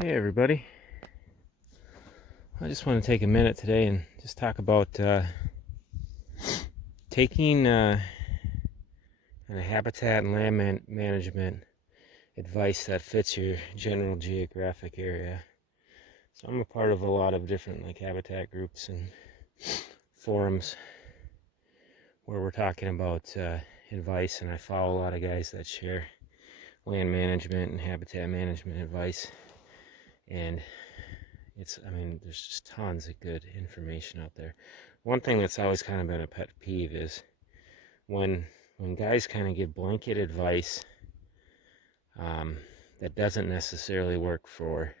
Hey everybody, I just want to take a minute today and just talk about taking kind of habitat and land management advice that fits your general geographic area. So I'm a part of a lot of different habitat groups and forums where we're talking about advice, and I follow a lot of guys that share land management and habitat management advice. And there's just tons of good information out there. One thing that's always kind of been a pet peeve is when guys kind of give blanket advice that doesn't necessarily work for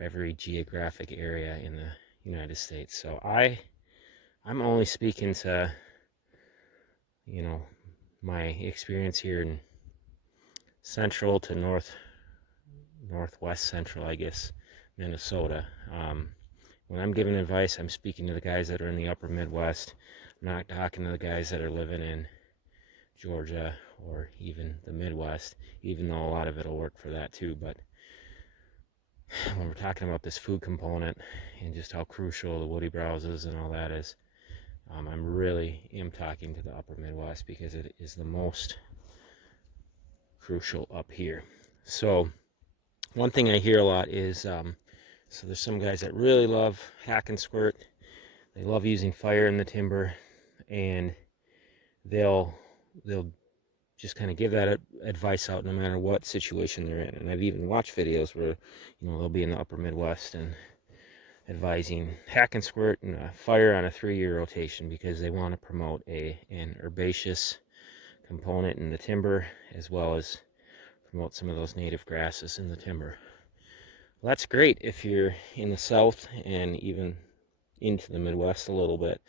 every geographic area in the United States. So I'm only speaking to my experience here in central to northwest central, I guess, Minnesota. When I'm giving advice, I'm speaking to the guys that are in the upper Midwest. I'm not talking to the guys that are living in Georgia or even the Midwest, even though a lot of it will work for that too. But when we're talking about this food component and just how crucial the woody browse is and all that is, I'm really talking to the upper Midwest because it is the most crucial up here. So one thing I hear a lot is, so there's some guys that really love hack and squirt. They love using fire in the timber, and they'll just kind of give that advice out no matter what situation they're in. And I've even watched videos where they'll be in the upper Midwest and advising hack and squirt and fire on a 3-year rotation because they want to promote an herbaceous component in the timber, as well as promote some of those native grasses in the timber. Well, that's great if you're in the south and even into the Midwest a little bit,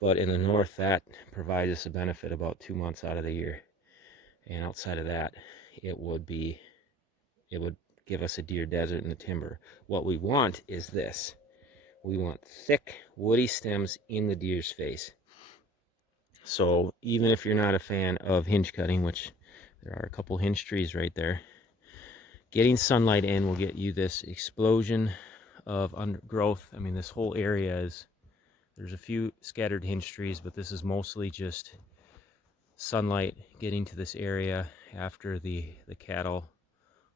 but in the north that provides us a benefit about 2 months out of the year, and outside of that it would give us a deer desert in the timber. What we want is this: we want thick woody stems in the deer's face. So even if you're not a fan of hinge cutting, which there are a couple hinge trees right there, getting sunlight in will get you this explosion of undergrowth. I mean, this whole area there's a few scattered hinge trees, but this is mostly just sunlight getting to this area after the cattle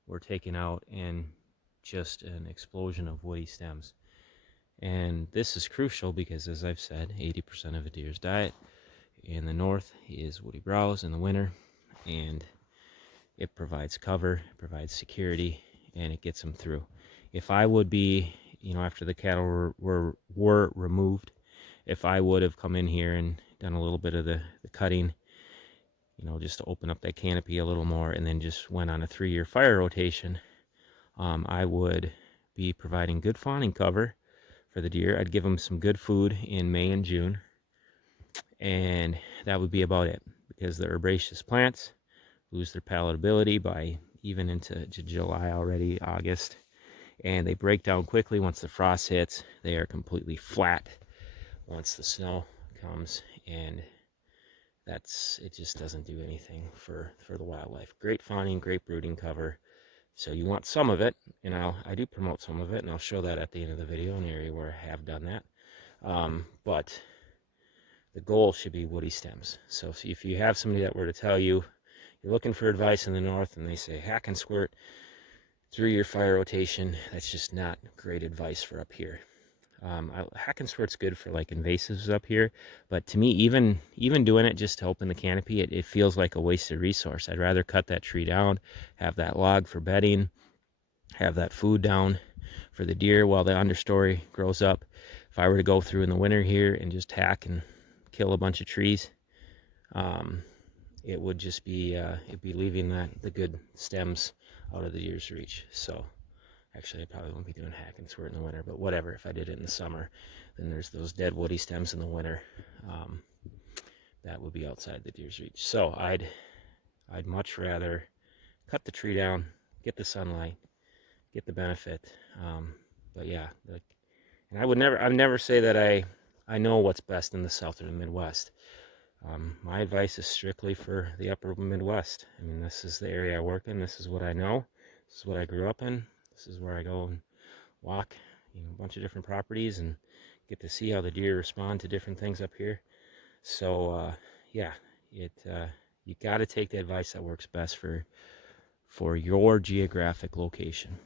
were taken out, and just an explosion of woody stems. And this is crucial because, as I've said, 80% of a deer's diet in the north is woody browse in the winter, and it provides cover, it provides security, and it gets them through. If I would be, after the cattle were removed, if I would have come in here and done a little bit of the cutting, just to open up that canopy a little more, and then just went on a 3-year fire rotation, I would be providing good fawning cover for the deer. I'd give them some good food in May and June, and that would be about it, because the herbaceous plants lose their palatability by even into July already, August, and they break down quickly once the frost hits. They are completely flat once the snow comes, and it just doesn't do anything for the wildlife. Great fawning, great brooding cover. So you want some of it, and I do promote some of it, and I'll show that at the end of the video, an area where I have done that. But the goal should be woody stems. So if you have somebody that were to tell you you're looking for advice in the north, and they say hack and squirt 3-year fire rotation, that's just not great advice for up here. Hack and squirt's good for invasives up here, but to me, even doing it just to open the canopy, it feels like a wasted resource. I'd rather cut that tree down, have that log for bedding, have that food down for the deer while the understory grows up. If I were to go through in the winter here and just hack and kill a bunch of trees, it would just be it'd be leaving the good stems out of the deer's reach. So actually, I probably won't be doing hack and squirt in the winter, but whatever. If I did it in the summer, then there's those dead woody stems in the winter. That would be outside the deer's reach. So I'd much rather cut the tree down, get the sunlight, get the benefit. But yeah, and I'd never say that I know what's best in the South or the Midwest. My advice is strictly for the upper Midwest. I mean, this is the area I work in. This is what I know. This is what I grew up in. This is where I go and walk, a bunch of different properties and get to see how the deer respond to different things up here. So yeah, you got to take the advice that works best for your geographic location.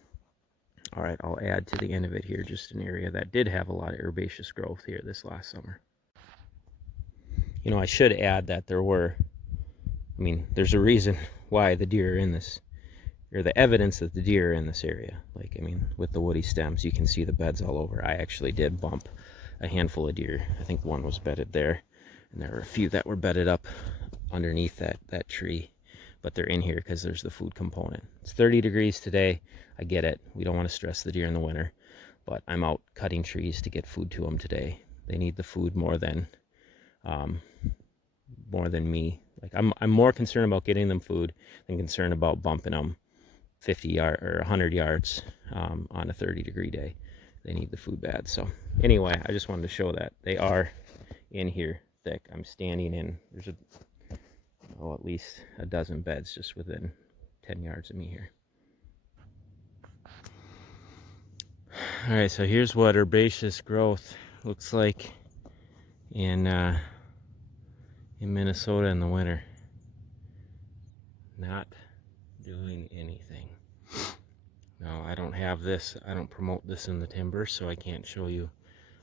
All right, I'll add to the end of it here just an area that did have a lot of herbaceous growth here this last summer. I should add that there's a reason why the deer are in this, or the evidence that the deer are in this area. With the woody stems, you can see the beds all over. I actually did bump a handful of deer. I think one was bedded there, and there were a few that were bedded up underneath that tree. But they're in here because there's the food component. It's 30 degrees today. I get it. We don't want to stress the deer in the winter, but I'm out cutting trees to get food to them today. They need the food more than me. I'm more concerned about getting them food than concerned about bumping them 50 yards or 100 yards on a 30-degree day. They need the food bad. So anyway, I just wanted to show that they are in here thick. I'm standing in. There's at least a dozen beds just within 10 yards of me here. All right, so here's what herbaceous growth looks like in Minnesota in the winter. Not doing anything. Now, I don't have this, I don't promote this in the timber, so I can't show you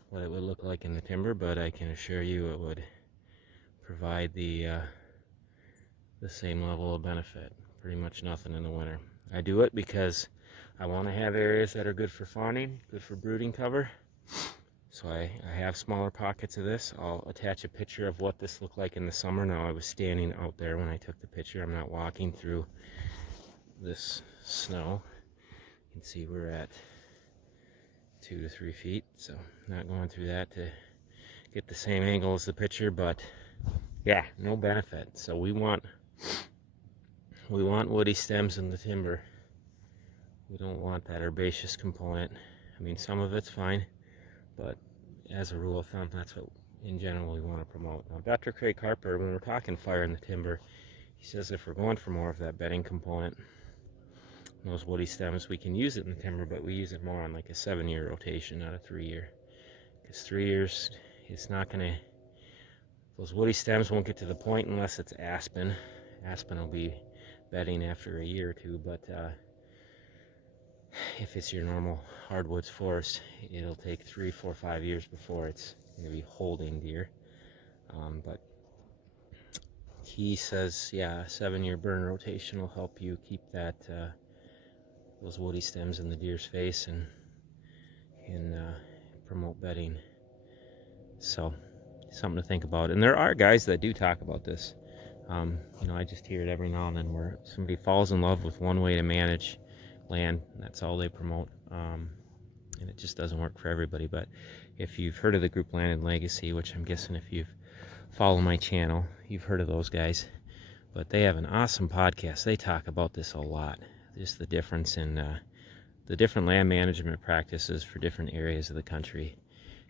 what it would look like in the timber, but I can assure you it would provide the same level of benefit. Pretty much nothing in the winter. I do it because I want to have areas that are good for fawning, good for brooding cover. So I have smaller pockets of this. I'll attach a picture of what this looked like in the summer. Now, I was standing out there when I took the picture. I'm not walking through this snow. You can see we're at 2 to 3 feet, so not going through that to get the same angle as the picture, but yeah, no benefit. So we want woody stems in the timber. We don't want that herbaceous component. Some of it's fine, but as a rule of thumb, that's what in general we want to promote. Now, Dr. Craig Harper, when we're talking fire in the timber, he says if we're going for more of that bedding component, those woody stems, we can use it in the timber, but we use it more on like a 7-year rotation, not a 3-year. Because 3 years, it's not going to, those woody stems won't get to the point unless it's aspen. Aspen will be bedding after a year or two, but if it's your normal hardwoods forest, it'll take 3, 4, 5 years before it's going to be holding deer. But he says, yeah, a 7-year burn rotation will help you keep that those woody stems in the deer's face and promote bedding. So something to think about. And there are guys that do talk about this. I just hear it every now and then where somebody falls in love with one way to manage land. That's all they promote, and it just doesn't work for everybody. But if you've heard of the group Land and Legacy, which I'm guessing if you've followed my channel, you've heard of those guys. But they have an awesome podcast. They talk about this a lot. Just the difference in the different land management practices for different areas of the country.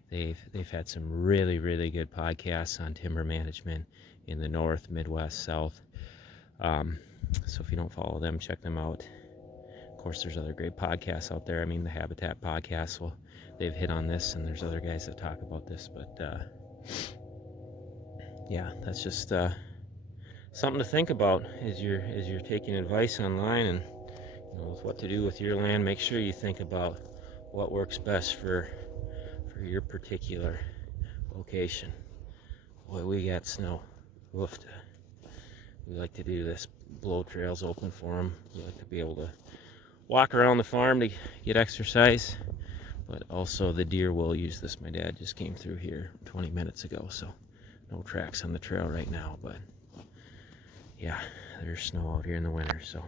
They've had some really, really good podcasts on timber management in the North, Midwest, South. So if you don't follow them, check them out. Of course, there's other great podcasts out there. The Habitat podcast, well, they've hit on this, and there's other guys that talk about this. But yeah, that's just something to think about as you're taking advice online and with what to do with your land. Make sure you think about what works best for your particular location. Boy, we got snow. Woofed. We like to do this, blow trails open for them. We like to be able to walk around the farm to get exercise, but also the deer will use this. My dad just came through here 20 minutes ago, so no tracks on the trail right now, but yeah, there's snow out here in the winter, so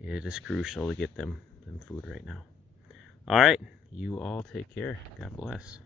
it is crucial to get them food right now. All right, you all take care. God bless.